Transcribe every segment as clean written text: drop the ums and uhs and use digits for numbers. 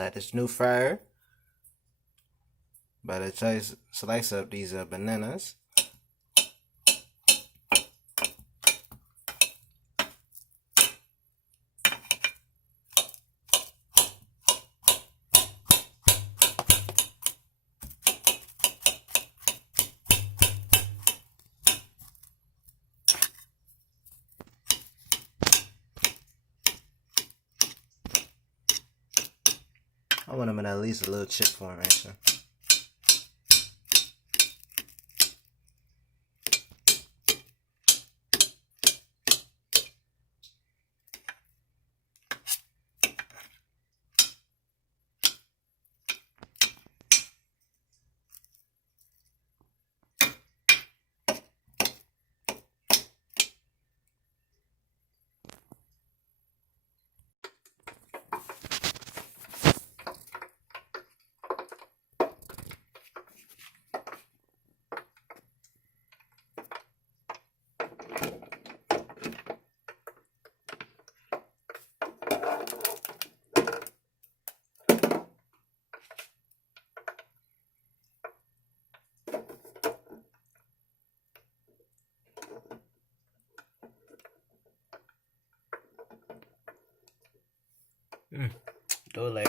At this new fryer, about to slice up these bananas. I want them in at least a little chip formation. Dole.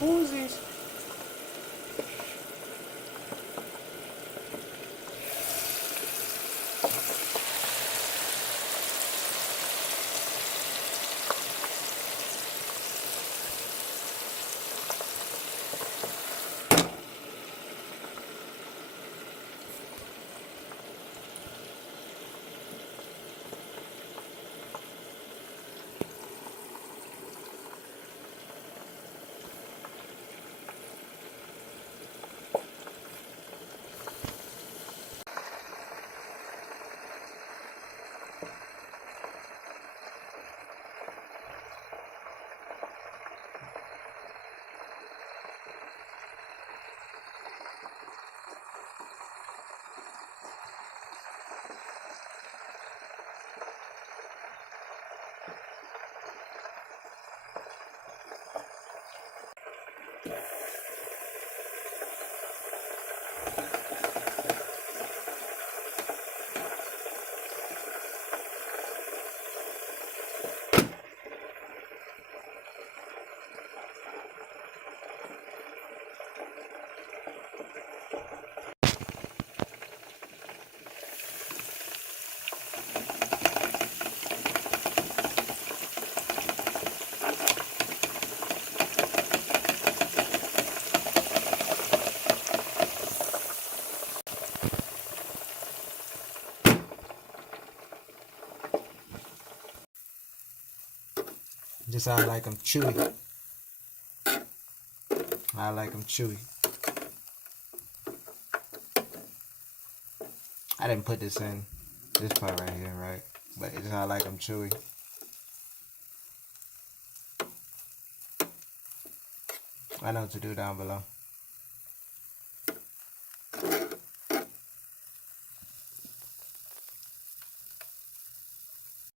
Who's this? Just how I like them chewy. I like them chewy. I didn't put this in this part right here, right? But it's how I like them chewy. I know what to do down below.